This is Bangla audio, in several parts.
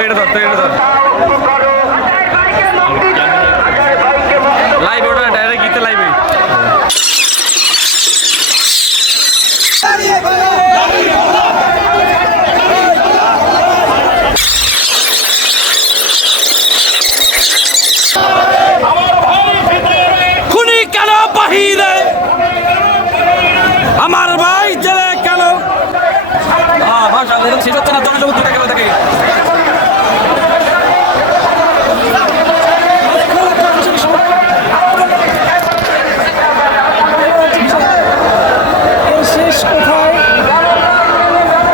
এটা ধর তুই এটা ধর। লাইভ ওটা ডাইরেক্ট গীতে লাইভে কেন বাহিরে? আমার ভাই জেলে কেন? হ্যাঁ ভাষা শেষ হচ্ছে না জনজগৎ দুটা গেল দেখে এর শেষ কোথায়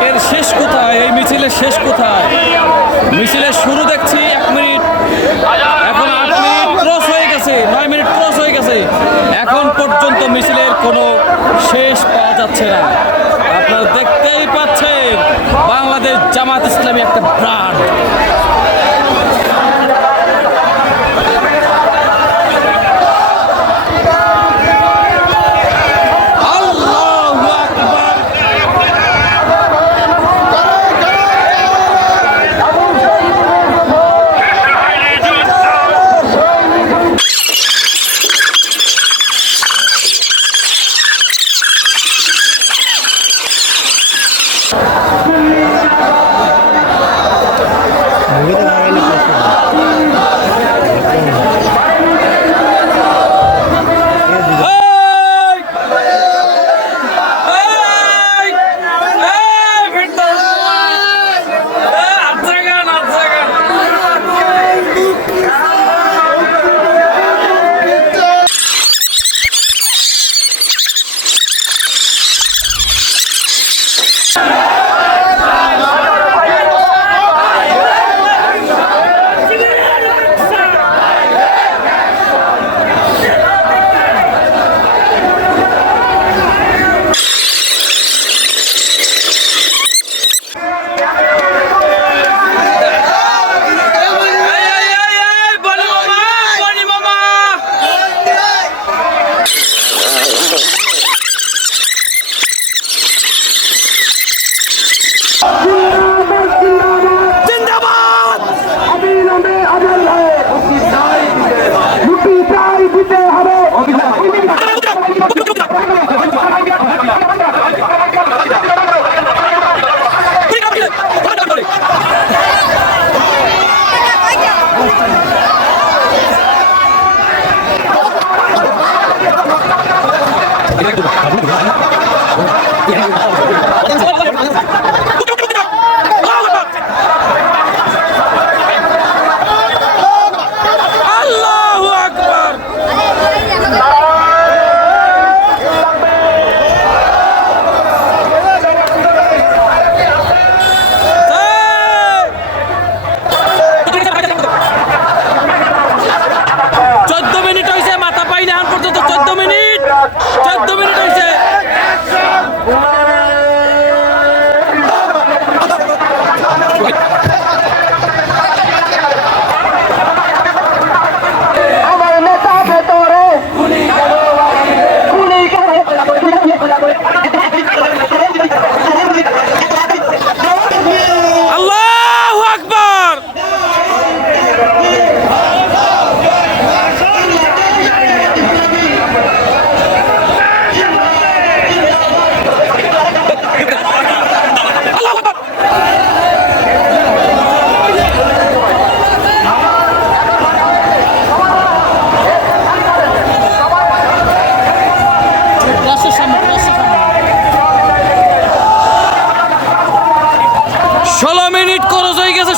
এর শেষ কোথায় এই মিছিলের শেষ কোথায়? মিছিলের শুরু দেখছি, এক মিনিট। এখন আট মিনিট ক্রস হয়ে গেছে, নয় মিনিট ক্রস হয়ে গেছে। এখন পর্যন্ত মিছিলের কোনো শেষ পাওয়া যাচ্ছে না। আপনারা দেখতেই পাচ্ছেন, বাংলাদেশ জামাত ইসলামী একটা ব্রান্ড। Kita itu baru.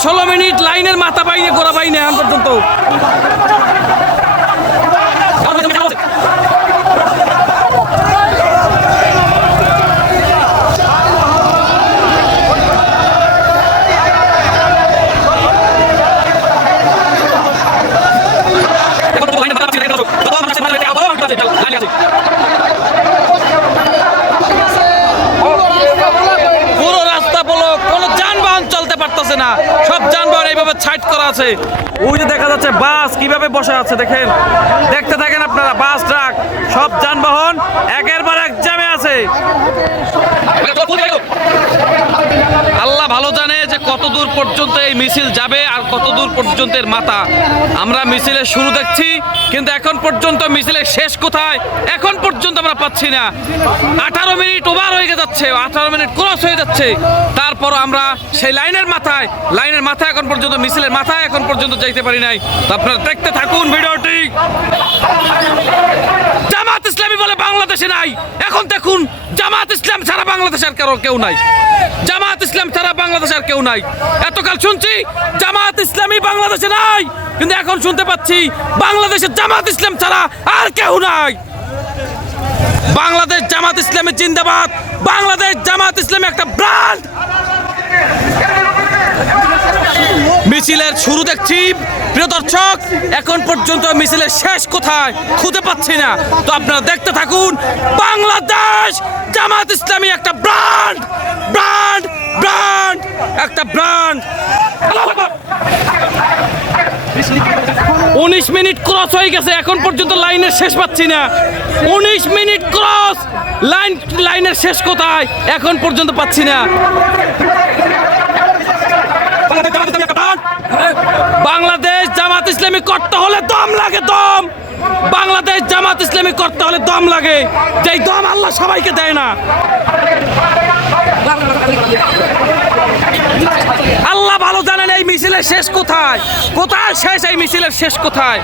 ষোলো মিনিট লাইনের মাথা পাইনি গোড়া পাইনি এখন পর্যন্ত পুরো রাস্তা বলো কোনো যানবাহন চলতে পারতেছে না সব ছাইট করা আছে। ওই যে দেখা যাচ্ছে বাস কীভাবে বসে আছে দেখেন। দেখতে থাকেন আপনারা, বাস, ট্রাক, সব যানবাহন, একের পর এক আছে। আল্লাহ ভালো জানে যে কত দূর পর্যন্ত এই মিছিল যাবে আর কত দূর পর্যন্ত এর মাথা। আমরা মিছিলের শুরু দেখছি কিন্তু এখন পর্যন্ত মিছিলের শেষ কোথায়? এখন পর্যন্ত আমরা পাচ্ছি না। আঠারো মিনিট ওভার হয়ে যাচ্ছে আঠারো মিনিট ক্রস হয়ে যাচ্ছে। তারপর আমরা সেই লাইনের মাথায় লাইনের মাথায় এখন পর্যন্ত মিছিলের মাথায় এখন পর্যন্ত যাইতে পারি নাই। তো আপনারা দেখতে থাকুন ভিডিওটি। বলে বাংলাদেশে নাই। এখন দেখুন, জামাত ইসলাম ছাড়া বাংলাদেশের কারও কেউ নাই। জামাত ইসলাম ছাড়া বাংলাদেশের কেউ নাই। এতকাল শুনছি, জামাত ইসলামী বাংলাদেশে নাই। কিন্তু এখন শুনতে পাচ্ছি বাংলাদেশের জামাত ইসলাম ছাড়া আর কেউ নাই। বাংলাদেশ জামাত ইসলামী জিন্দাবাদ। বাংলাদেশ জামাত ইসলামী একটা ব্রান্ড। মিছিলের শুরু দেখছি প্রিয় দর্শক, এখন পর্যন্ত মিছিলের শেষ কোথায় খুঁজে পাচ্ছি না। তো আপনারা দেখতে থাকুন, বাংলাদেশ জামাত ইসলামী একটা ব্র্যান্ড ব্র্যান্ড ব্র্যান্ড, একটা ব্র্যান্ড। উনিশ মিনিট ক্রস হয়ে গেছে, এখন পর্যন্ত লাইনের শেষ পাচ্ছি না। উনিশ মিনিট ক্রস, লাইন, লাইনের শেষ কোথায়, এখন পর্যন্ত পাচ্ছি না। বাংলাদেশ জামাত ইসলামী করতে হলে দম লাগে, দম। বাংলাদেশ জামাত ইসলামী করতে হলে দম লাগে। যেই দম আল্লাহ সবাইকে দেয় না। আল্লাহ ভালো জানেন এই মিছিলের শেষ কোথায়? কোথায় শেষ এই মিছিলের শেষ কোথায়?